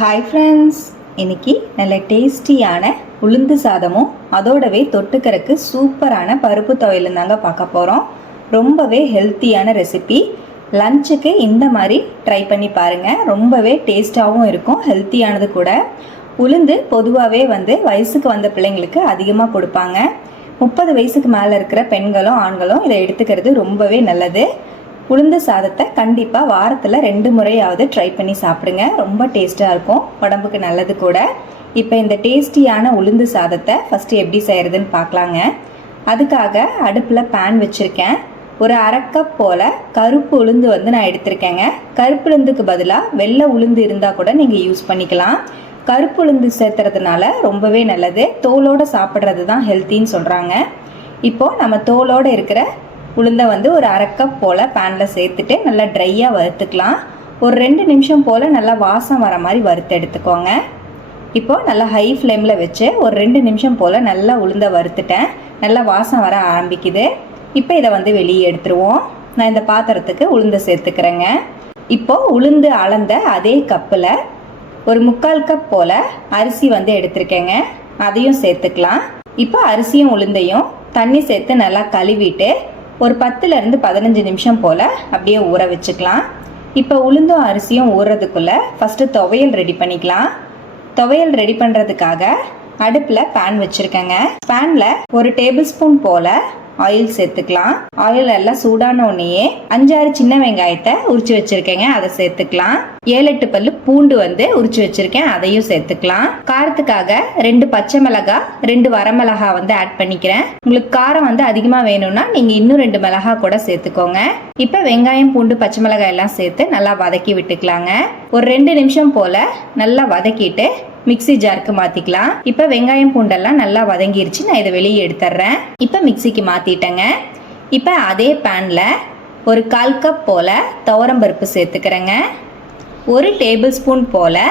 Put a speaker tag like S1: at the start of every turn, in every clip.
S1: Hi friends இன்னைக்கு நல்ல டேஸ்டியான உளுந்து சாதமும் அதோடவே தொட்டுக்கறக்கு சூப்பரான பருப்பு துவையலும் தாங்க பார்க்க போகிறோம் ரொம்பவே ஹெல்த்தியான ரெசிபி லஞ்சுக்கு இந்த மாதிரி ட்ரை பண்ணி பாருங்கள் ரொம்பவே டேஸ்ட்டாகவும் இருக்கும் ஹெல்த்தியானது கூட. உளுந்து பொதுவாகவே வந்து வயசுக்கு வந்த பிள்ளைங்களுக்கு அதிகமாக கொடுப்பாங்க. முப்பது வயசுக்கு மேலே இருக்கிற பெண்களும் ஆண்களும் இதை எடுத்துக்கிறது ரொம்பவே நல்லது. உளுந்து சாதத்தை கண்டிப்பாக வாரத்தில் ரெண்டு முறையாவது ட்ரை பண்ணி சாப்பிடுங்க. ரொம்ப டேஸ்ட்டாக இருக்கும். உடம்புக்கு நல்லது கூட. இப்போ இந்த டேஸ்டியான உளுந்து சாதத்தை ஃபஸ்ட்டு எப்படி செய்கிறதுன்னு பார்க்கலாங்க. அதுக்காக அடுப்பில் பேன் வச்சுருக்கேன். ஒரு அரை கப் போல் கருப்பு உளுந்து வந்து நான் எடுத்திருக்கேங்க. கருப்பு உளுந்துக்கு பதிலாக வெள்ளை உளுந்து இருந்தால் கூட நீங்கள் யூஸ் பண்ணிக்கலாம். கருப்பு உளுந்து சேர்த்துறதுனால ரொம்பவே நல்லது. தோலோடு சாப்பிட்றது தான் ஹெல்த்தின்னு சொல்கிறாங்க இப்போது நம்ம தோலோடு இருக்கிற உளுந்தை வந்து ஒரு அரை கப் போல் பேனில் சேர்த்துட்டு நல்லா ட்ரையாக வறுத்துக்கலாம். ஒரு ரெண்டு நிமிஷம் போல் நல்லா வாசம் வர மாதிரி வறுத்து எடுத்துக்கோங்க. இப்போது நல்லா ஹை ஃப்ளேமில் வச்சு ஒரு ரெண்டு நிமிஷம் போல் நல்லா உளுந்தை வறுத்துட்டேன். நல்லா வாசம் வர ஆரம்பிக்குது. இப்போ இதை வந்து வெளியே எடுத்துருவோம். நான் இந்த பாத்திரத்துக்கு உளுந்தை சேர்த்துக்கிறேங்க. இப்போது உளுந்து அளந்த அதே கப்பில் ஒரு முக்கால் கப் போல் அரிசி வந்து எடுத்திருக்கேங்க. அதையும் சேர்த்துக்கலாம். இப்போ அரிசியும் உளுந்தையும் தண்ணி சேர்த்து நல்லா கழுவிட்டு ஒரு பத்துலேருந்து பதினஞ்சு நிமிஷம் போல் அப்படியே ஊற வச்சுக்கலாம். இப்போ உளுந்தும் அரிசியும் ஊறுறதுக்குள்ளே ஃபஸ்ட்டு துவையல் ரெடி பண்ணிக்கலாம். துவையல் ரெடி பண்ணுறதுக்காக அடுப்பில் பேன் வச்சுருக்கேங்க. பேனில் ஒரு டேபிள் ஸ்பூன் போல் ஆயில் சேர்த்துக்கலாம். ஆயில் எல்லாம் சூடான உடனேயே அஞ்சாறு சின்ன வெங்காயத்தை உரிச்சு வச்சிருக்கேங்க அதை சேர்த்துக்கலாம். ஏழு எட்டு பல்லு பூண்டு வந்து உரிச்சு வச்சிருக்கேன் அதையும் சேர்த்துக்கலாம். காரத்துக்காக ரெண்டு பச்சை மிளகா ரெண்டு வரமிளகா வந்து ஆட் பண்ணிக்கிறேன். உங்களுக்கு காரம் வந்து அதிகமாக வேணும்னா நீங்கள் இன்னும் ரெண்டு மிளகா கூட சேர்த்துக்கோங்க. இப்போ வெங்காயம் பூண்டு பச்சை மிளகாய் எல்லாம் சேர்த்து நல்லா வதக்கி விட்டுக்கலாங்க. ஒரு ரெண்டு நிமிஷம் போல நல்லா வதக்கிட்டு மிக்ஸி ஜாருக்கு மாற்றிக்கலாம் இப்போ வெங்காயம் பூண்டெல்லாம் நல்லா வதங்கிருச்சு. நான் இதை வெளியே எடுத்துட்றேன் இப்போ மிக்ஸிக்கு மாற்றிட்டேங்க இப்போ அதே பேனில் ஒரு கால் கப் போல் துவரம்பருப்பு சேர்த்துக்கிறேங்க. ஒரு டேபிள் ஸ்பூன் போல்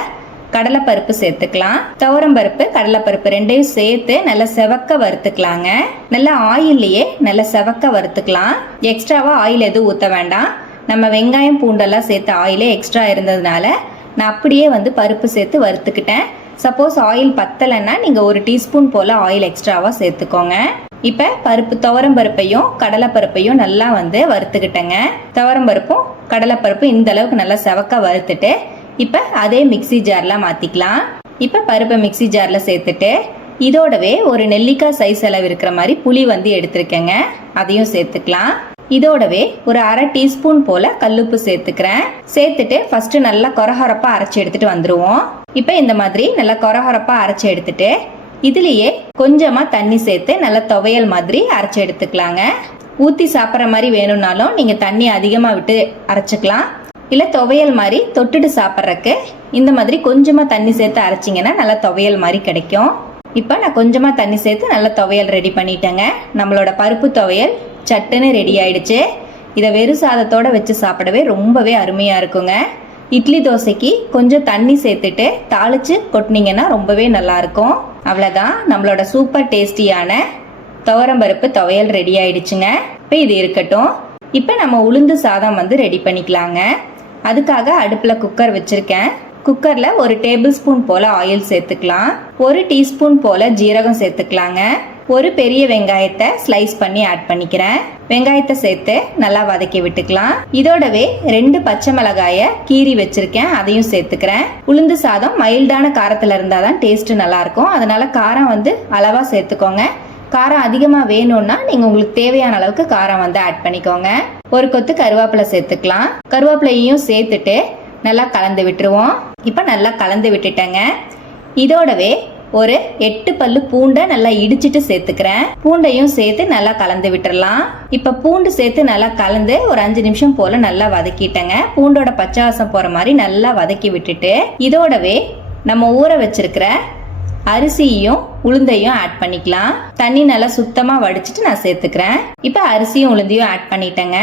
S1: கடலைப்பருப்பு சேர்த்துக்கலாம். துவரம்பருப்பு கடலைப்பருப்பு ரெண்டையும் சேர்த்து நல்லா செவக்க வறுத்துக்கலாங்க. நல்லா ஆயில்லையே நல்லா செவக்க வறுத்துக்கலாம். எக்ஸ்ட்ராவாக ஆயில் எதுவும் ஊற்ற வேண்டாம். நம்ம வெங்காயம் பூண்டெல்லாம் சேர்த்து ஆயிலே எக்ஸ்ட்ரா இருந்ததுனால நான் அப்படியே வந்து பருப்பு சேர்த்து வறுத்துக்கிட்டேன். சப்போஸ் ஆயில் பத்தலைன்னா நீங்கள் ஒரு டீஸ்பூன் போல் ஆயில் எக்ஸ்ட்ராவாக சேர்த்துக்கோங்க. இப்போ பருப்பு துவரம் பருப்பையும் கடலைப்பருப்பையும் நல்லா வந்து வறுத்துக்கிட்டேங்க. துவரம் பருப்பும் கடலைப்பருப்பும் இந்த அளவுக்கு நல்லா செவக்க வறுத்துட்டு இப்போ அதே மிக்ஸி ஜாரில் மாற்றிக்கலாம் இப்போ பருப்பை மிக்ஸி ஜாரில் சேர்த்துட்டு இதோடவே ஒரு நெல்லிக்காய் சைஸ் அளவு இருக்கிற மாதிரி புளி வந்து எடுத்திருக்கேங்க. அதையும் சேர்த்துக்கலாம். இதோடவே ஒரு அரை டீஸ்பூன் போல கல்லுப்பு சேர்த்துக்கிறேன். சேர்த்துட்டு ஃபர்ஸ்ட் நல்லா கொரகொரப்பா அரைச்சி எடுத்துட்டு வந்துருவோம். இப்போ இந்த மாதிரி நல்லா கொரகொரப்பா அரைச்சி எடுத்துட்டு இதுலேயே கொஞ்சமா தண்ணி சேர்த்து நல்லா துவையல் மாதிரி அரைச்சி எடுத்துக்கலாங்க. ஊற்றி சாப்பிட்ற மாதிரி வேணும்னாலும் நீங்கள் தண்ணி அதிகமாக விட்டு அரைச்சிக்கலாம். இல்லை துவையல் மாதிரி தொட்டுட்டு சாப்பிட்றக்கு இந்த மாதிரி கொஞ்சமாக தண்ணி சேர்த்து அரைச்சிங்கன்னா நல்லா துவையல் மாதிரி கிடைக்கும். இப்போ நான் கொஞ்சமாக தண்ணி சேர்த்து நல்லா துவையல் ரெடி பண்ணிட்டேங்க. நம்மளோட பருப்பு துவையல் சட்டுன்னு ரெடி ஆயிடுச்சு. இதை வெறும் சாதத்தோட வச்சு சாப்பிடவே ரொம்பவே அருமையாக இருக்குங்க. இட்லி தோசைக்கு கொஞ்சம் தண்ணி சேர்த்துட்டு தாளிச்சு கொட்டினீங்கன்னா ரொம்பவே நல்லாயிருக்கும் அவ்வளோதான் நம்மளோட சூப்பர் டேஸ்டியான துவரம்பருப்பு துவையல் ரெடி ஆயிடுச்சுங்க. இப்போ இது இருக்கட்டும். இப்போ நம்ம உளுந்து சாதம் வந்து ரெடி பண்ணிக்கலாங்க. அதுக்காக அடுப்பில் குக்கர் வச்சுருக்கேன். குக்கரில் ஒரு டேபிள் ஸ்பூன் போல் ஆயில் சேர்த்துக்கலாம். ஒரு டீஸ்பூன் போல் ஜீரகம் சேர்த்துக்கலாங்க. ஒரு பெரிய வெங்காயத்தை ஸ்லைஸ் பண்ணி ஆட் பண்ணிக்கிறேன். வெங்காயத்தை சேர்த்து நல்லா வதக்கி விட்டுக்கலாம். இதோடவே ரெண்டு பச்சை மிளகாய கீறி வச்சிருக்கேன். அதையும் சேர்த்துக்கிறேன். உளுந்து சாதம் மைல்டான காரத்தில் இருந்தால் தான் டேஸ்ட் நல்லா இருக்கும் அதனால காரம் வந்து அளவாக சேர்த்துக்கோங்க. காரம் அதிகமாக வேணும்னா நீங்கள் உங்களுக்கு தேவையான அளவுக்கு காரம் வந்து ஆட் பண்ணிக்கோங்க. ஒரு கொத்து கருவேப்பிலை சேர்த்துக்கலாம். கருவேப்பிலையும் சேர்த்துட்டு நல்லா கலந்து விட்டுருவோம். இப்போ நல்லா கலந்து விட்டுட்டேங்க. இதோடவே ஒரு எட்டு பல்லு பூண்டை நல்லா இடிச்சிட்டு சேர்த்துக்கிறேன். பூண்டையும் சேர்த்து நல்லா கலந்து விட்டுறலாம். இப்போ பூண்டு சேர்த்து நல்லா கலந்து ஒரு அஞ்சு நிமிஷம் போல் நல்லா வதக்கிட்டேங்க. பூண்டோட பச்சை வாசம் போகிற மாதிரி நல்லா வதக்கி விட்டுட்டு இதோடவே நம்ம ஊற வச்சிருக்கிற அரிசியையும் உளுந்தையும் ஆட் பண்ணிக்கலாம். தண்ணி நல்லா சுத்தமாக வடிச்சிட்டு நான் சேர்த்துக்கிறேன். இப்போ அரிசியும் உளுந்தையும் ஆட் பண்ணிட்டேங்க.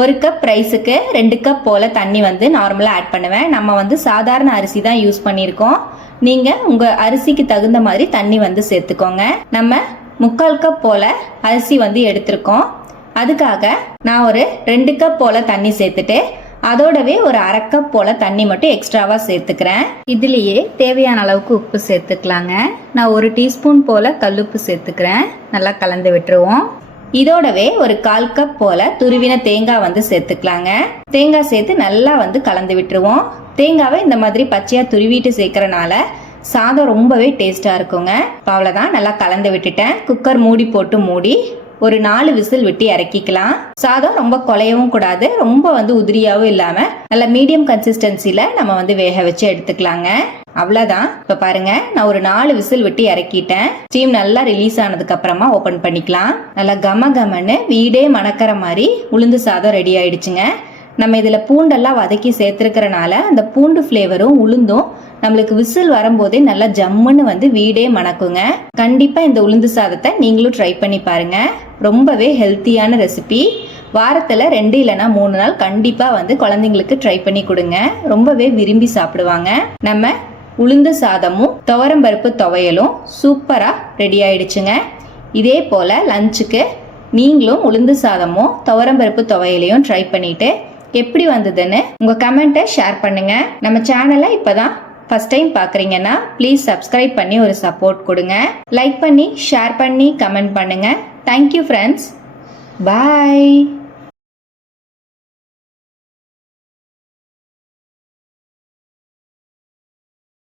S1: ஒரு கப் ரைஸுக்கு ரெண்டு கப் போல் தண்ணி வந்து நார்மலாக ஆட் பண்ணுவேன். நம்ம வந்து சாதாரண அரிசி தான் யூஸ் பண்ணியிருக்கோம். நீங்கள் உங்கள் அரிசிக்கு தகுந்த மாதிரி தண்ணி வந்து சேர்த்துக்கோங்க. நம்ம முக்கால் கப் போல் அரிசி வந்து எடுத்திருக்கோம். அதுக்காக நான் ஒரு ரெண்டு கப் போல் தண்ணி சேர்த்துட்டு அதோடவே ஒரு அரை கப் போல் தண்ணி மட்டும் எக்ஸ்ட்ராவாக சேர்த்துக்கிறேன். இதுலேயே தேவையான அளவுக்கு உப்பு சேர்த்துக்கலாங்க. நான் ஒரு டீஸ்பூன் போல் கல்லுப்பு சேர்த்துக்கிறேன். நல்லா கலந்து விட்டுருவோம். இதோடவே ஒரு கால் கப் போல் துருவின தேங்காய் வந்து சேர்த்துக்கலாங்க. தேங்காய் சேர்த்து நல்லா வந்து கலந்து விட்டுருவோம். தேங்காவை இந்த மாதிரி பச்சையாக துருவிட்டு சேர்க்கறனால சாதம் ரொம்பவே டேஸ்ட்டாக இருக்குங்க. இப்போ அவ்வளோதான் நல்லா கலந்து விட்டுட்டேன். குக்கர் மூடி போட்டு மூடி ஒரு நாலு விசில் விட்டு இறக்கிக்கலாம். சாதம் ரொம்ப குலையவும் கூடாது ரொம்ப வந்து உதிரியாகவும் இல்லாமல் நல்ல மீடியம் கன்சிஸ்டன்சியில் நம்ம வந்து வேக வச்சு எடுத்துக்கலாங்க. அவ்வளோதான் இப்போ பாருங்க நான் ஒரு நாலு விசில் விட்டு இறக்கிட்டேன். ஸ்டீம் நல்லா ரிலீஸ் ஆனதுக்கு அப்புறமா ஓப்பன் பண்ணிக்கலாம். நல்லா கம கமன்னு வீடே மணக்கிற மாதிரி உளுந்து சாதம் ரெடி ஆயிடுச்சுங்க. நம்ம இதில் பூண்டெல்லாம் வதக்கி சேர்த்துருக்கிறனால அந்த பூண்டு ஃப்ளேவரும் உளுந்தும் நம்மளுக்கு விசில் வரும்போதே நல்லா ஜம்முன்னு வந்து வீடே மணக்குங்க. கண்டிப்பாக இந்த உளுந்து சாதத்தை நீங்களும் ட்ரை பண்ணி பாருங்க. ரொம்பவே ஹெல்த்தியான ரெசிபி வாரத்தில் ரெண்டு இல்லைனா மூணு நாள் கண்டிப்பாக வந்து குழந்தைங்களுக்கு ட்ரை பண்ணி கொடுங்க. ரொம்பவே விரும்பி சாப்பிடுவாங்க. நம்ம உளுந்து சாதமும் துவரம்பருப்பு துவையலும் சூப்பராக ரெடி ஆயிடுச்சுங்க. இதே போல் லஞ்சுக்கு நீங்களும் உளுந்து சாதமும் துவரம்பருப்பு துவையலையும் ட்ரை பண்ணிவிட்டு எப்படி வந்ததுன்னு உங்கள் கமெண்ட்டை ஷேர் பண்ணுங்க. நம்ம சேனலை இப்போதான் ஃபஸ்ட் டைம் பார்க்குறீங்கன்னா ப்ளீஸ் சப்ஸ்கிரைப் பண்ணி ஒரு சப்போர்ட் கொடுங்க. லைக் பண்ணி ஷேர் பண்ணி கமெண்ட் பண்ணுங்க. Thank you friends bye